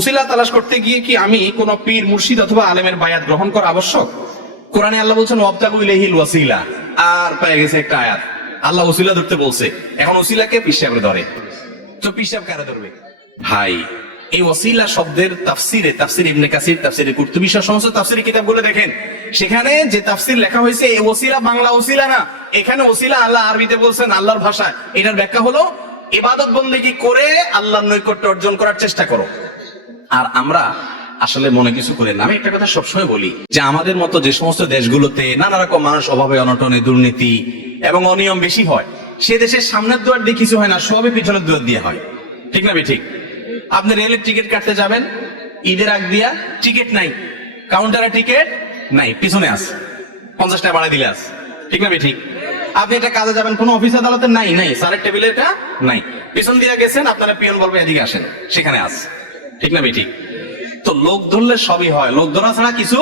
ওসিলা তালাশ করতে গিয়ে কি আমি কোন পীর, মুর্শিদ অথবা আলেমের বায়াত গ্রহণ করা আবশ্যক? কোরআনে আল্লাহ বলছেন, ওয়াবতাগু ইলাইহিল ওয়াসিলা আর পেয়ে গেছে একটা আয়াত। আল্লাহ ওসিলা ধরতে বলছে। এখন ওসিলাকে পিসাবে ধরে। তো পিসাব কারা ধরবে? ভাই, এই ওসিলা শব্দের তাফসিরে, তাফসির ইবনে কাসির, তাফসিরে কুর্তুবী সমস্ত তাফসিরি কিতাবগুলো দেখেন। সেখানে যে তাফসির লেখা হয়েছে, এই ওসিলা বাংলা ওসিলা না। এখানে ওসিলা আল্লাহ আরবিতে বলছেন আল্লাহর ভাষা এটার ব্যাখ্যা হলো, ইবাদত বন্দেগী করে আল্লাহর নৈকট্য অর্জন করার চেষ্টা করো। আর আমরা আসলে মনে কিছু করে না। আমি একটা কথা সবসময় বলি যে আমাদের মতো যে সমস্ত দেশগুলোতে নানা রকম মানুষ অভাবে, অনটনে, দুর্নীতি এবং অনিয়ম বেশি হয়, সে দেশের সামনের দুয়ার দিয়ে কিছু হয় না, সবই পিছনের দুয়ার দিয়ে হয়। ঠিক না ঠিক আপনি রেলের টিকিট কাটতে যাবেন, ঈদের আগ দিয়া টিকিট নাই, কাউন্টারে টিকিট নাই, পিছনে আস পঞ্চাশ টাকা বাড়াই দিলে আস। ঠিক না ঠিক আপনি এটা কাজে যাবেন, কোনো অফিস আদালতে? নাই নাই, স্যারের টেবিলে এটা নাই। পিছন দিয়ে গেছেন, আপনারা পিয়ন বলবে, এদিকে আসেন, সেখানে আস। ঠিক না বে তো লোক ধরলে সবই হয়। লোক ধরা ছাড়া কিছু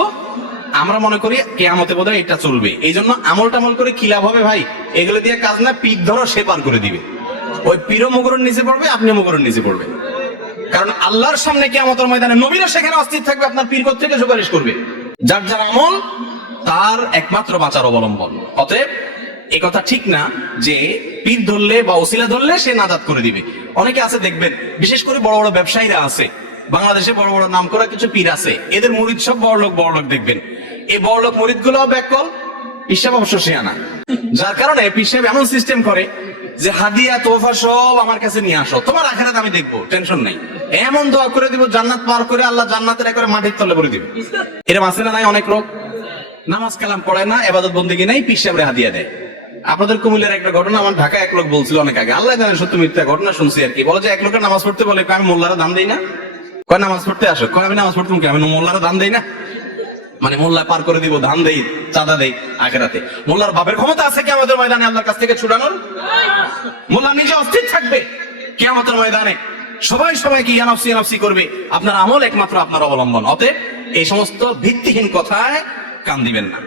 আমরা মনে করি কেয়ামতে বোধ এটা চলবে। এই জন্য আমল টামল করে কি লাভ হবে ভাই? এগুলো দিয়ে কাজ না, পিঠ ধরো, সে পার করে দিবে। ওই পীরও মুগরের নিচে পড়বে আপনি মুগরের নিচে পড়বে কারণ আল্লাহর সামনে কেয়ামতের ময়দানে নবীরা সেখানে অস্থির থাকবে, আপনার পীর থেকে সুপারিশ করবে। যার যার আমল, তার একমাত্র বাঁচার অবলম্বন। অতএব এ কথা ঠিক না যে পীর ধরলে বা ওসিলা ধরলে সে নাজাত করে দিবে। অনেকে আছে, দেখবেন, বিশেষ করে বড় বড় ব্যবসায়ীরা আছে বাংলাদেশে বড় বড় নাম করা কিছু পীর আছে। এদের মুরিদ সব বড় লোক বড় লোক দেখবেন। এই বড় লোক মুরিদগুলো ব্যাকল, পিসাব অবশ্য শিয়ানা। যার কারণে পিসাব এমন সিস্টেম করে যে, হাদিয়া, তোফা সব আমার কাছে নিয়ে আসো। তোমার আখেরাত আমি দেখব টেনশন নাই। এমন দোয়া করে দিব, জান্নাত পার করে আল্লাহ জান্নাতের একবারে মাটির তলে করে দিবে। এরকম আছে না নাই অনেক লোক নামাজ কালাম পড়ে না, এবাদত বন্দিগি নাই, পিসাবরে হাদিয়া দেয়। আপনাদের কুমিল্লার একটা ঘটনা, আমার ঢাকা এক লোক বলছিল অনেক আগে। আল্লাহ জানে সত্য মিথ্যা ঘটনা শুনছি আর কি। বলে যে, এক লোকের নামাজ পড়তে বলে আমি মোল্লারা দাম দেই না? কয় নামাজ পড়তে আসো? কয়, আমি নামাজ পড়তে মুখে আমি মোল্লারা দাম দেই না? মানে মোল্লা পার করে দিব ধান দেই, চাঁদা দেই আখেরাতে। মোল্লার বাপের ক্ষমতা আছে কি আমাদের ময়দানে আল্লাহর কাছ থেকে ছুটানোর? মোল্লা নিজে অস্থির থাকবে কে আমাদের ময়দানে। সবাই সবাই সবাইকে ইয়ানফসি ইয়ানফসি করবে? আপনার আমল একমাত্র আপনার অবলম্বন। অতএব এই সমস্ত ভিত্তিহীন কথায় কান দিবেন না।